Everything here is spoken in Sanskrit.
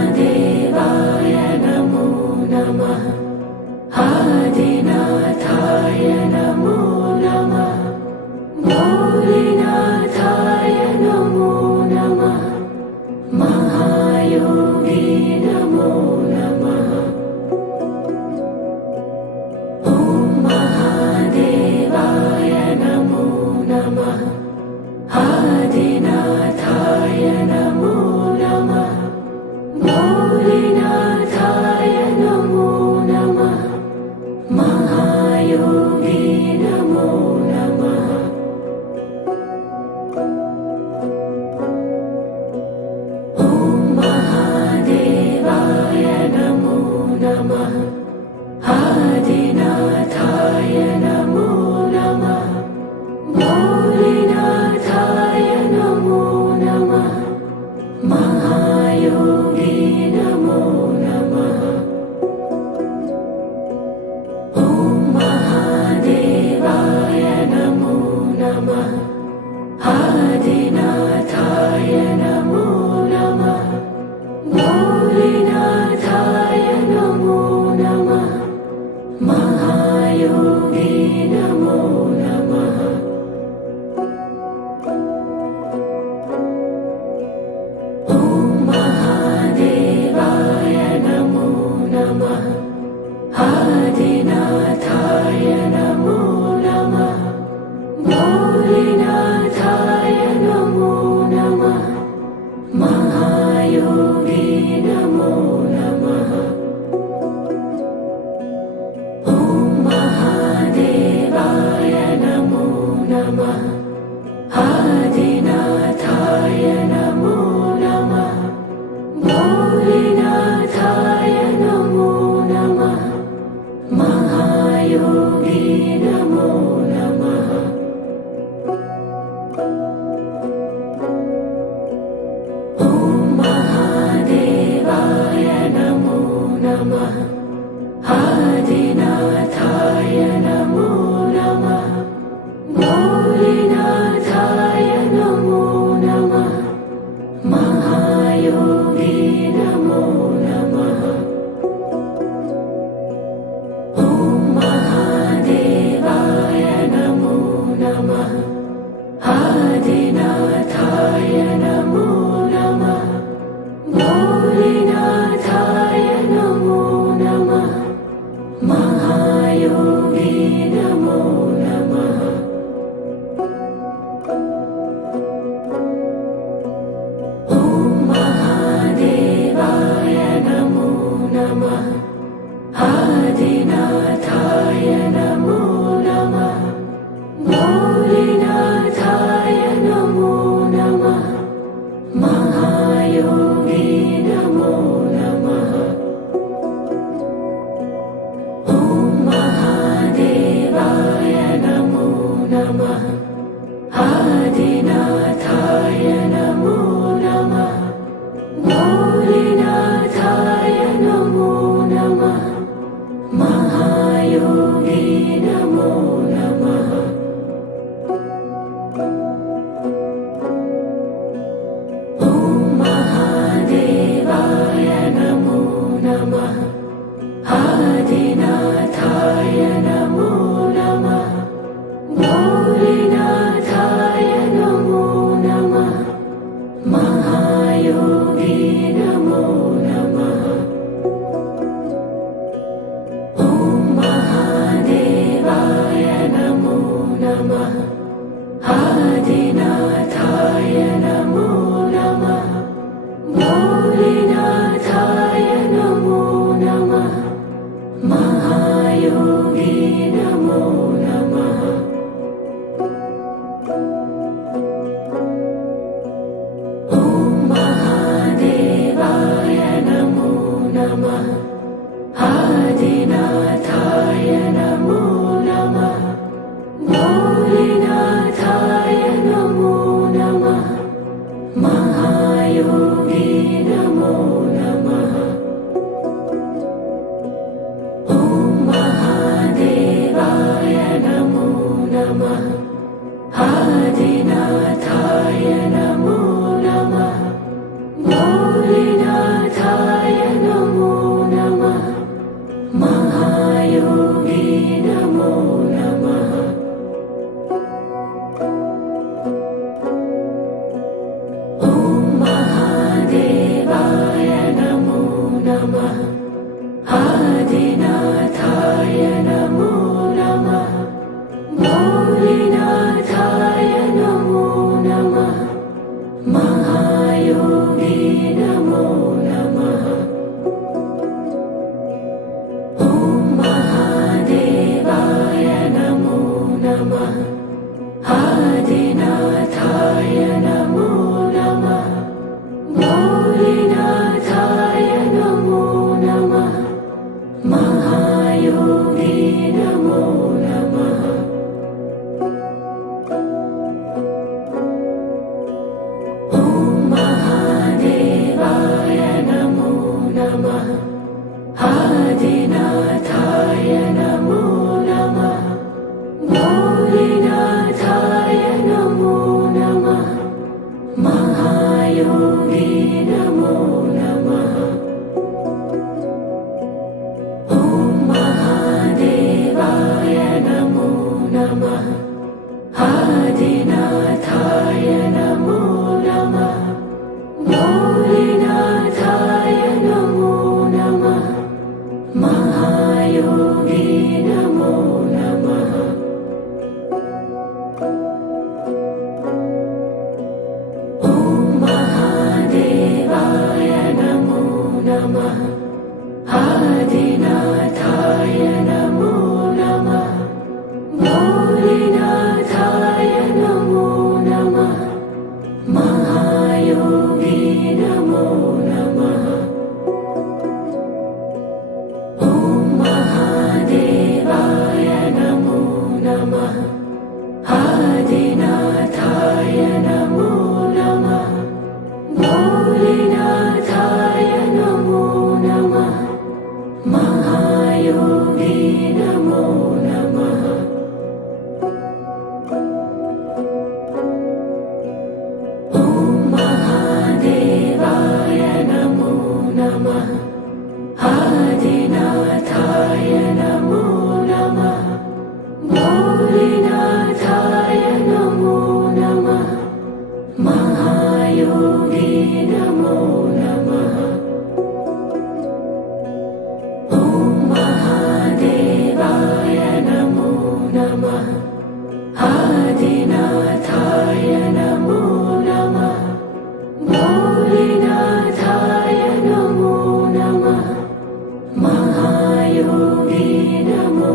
महादेवाय नमो नमः। आदिनाथाय नमो नमः। भोलेनाथाय नमो नमः। महायोगी नमो नमः। ॐ महादेवाय नमो नमः। आदिनाथाय नमो नमः। भोलेनाथाय नमो नमः। महायोगी नमो नमः। ॐ महादेवाय नमो नमः। आदिनाथाय नमो नमः। भोलेनाथाय नमो नमः। महायोगी नमो नमः। ॐ महादेवाय नमो नमः। आदिनाथाय नमो नमः। भोलेनाथाय नमो नमः। महायोगी नमो नमः। ॐ महादेवाय नमो नमः। आदिनाथाय नमो नमः। भोलेनाथाय नमो नमः। महायोगी नमो नमः। ॐ महादेवाय नमो नमः। आदिनाथाय नमो नमः। भोलेनाथाय नमो नमः। महायोगी नमो नमः। ॐ महादेवाय नमो नमः। आदिनाथाय नमो नमः। भोलेनाथाय नमो नमः। महायोगी नमो नमः। ॐ महादेवाय नमो नमः। आदिनाथाय नमो नमः। भोलेनाथाय नमो नमः। महायोगी नमो नमः। ॐ महादेवाय नमो नमः। आदिनाथाय नमो नमः। भोलेनाथाय नमो नमः। महायोगी नमो नमः। ॐ महादेवाय नमो नमः। आदिनाथाय नमो नमः। भोलेनाथाय नमो नमः। महायोगी नमो नमः। ॐ महादेवाय नमो नमः। आदिनाथाय नमो नमः। भोलेनाथाय नमो नमः। महायोगी नमो नमः। ॐ महादेवाय नमो नमः। आदिनाथाय नमो नमः। भोलेनाथाय नमो नमः। महायोगी नमो नमः। ॐ महादेवाय नमो नमः। आदिनाथाय नमो नमः। भोलेनाथाय नमो नमः। महायोगी नमो नमः। ॐ महादेवाय आदिनाथाय नमो नमः भोलेनाथाय नमो नमः महायोगी नमो नमः ॐ महादेवाय नमो नमः आदिनाथाय नमो नमः भोलेनाथाय नमो नमः महायोगी नमो नमः ॐ महादेवाय नमो नमः आदिनाथाय नमो नमः भोलेनाथाय नमो नमः महायोगी नमो नमः ॐ महादेवाय नमो नमः आदिनाथाय नमो नमः भोलेनाथाय नमो नमः महायोगी नमो नमः ॐ महादेवाय नमो नमः आदिनाथाय नमो नमः भोलेनाथाय नमो नमः महायोगी नमो नमः ॐ महादेवाय नमो नमः आदिनाथाय नमो नमः भोलेनाथाय नमो नमः महायोगी नमो नमः ॐ महादेवाय नमो नमः आदिनाथाय नमो नमः भोलेनाथाय नमो नमः महायोगी नमो नमः ॐ महादेवाय नमो नमः आदिनाथाय नमो नमः भोलेनाथाय नमो नमः महायोगी नमो नमः ॐ महादेवाय नमो नमः आदिनाथाय नमो नमः भोलेनाथाय नमो नमः महायोगी नमो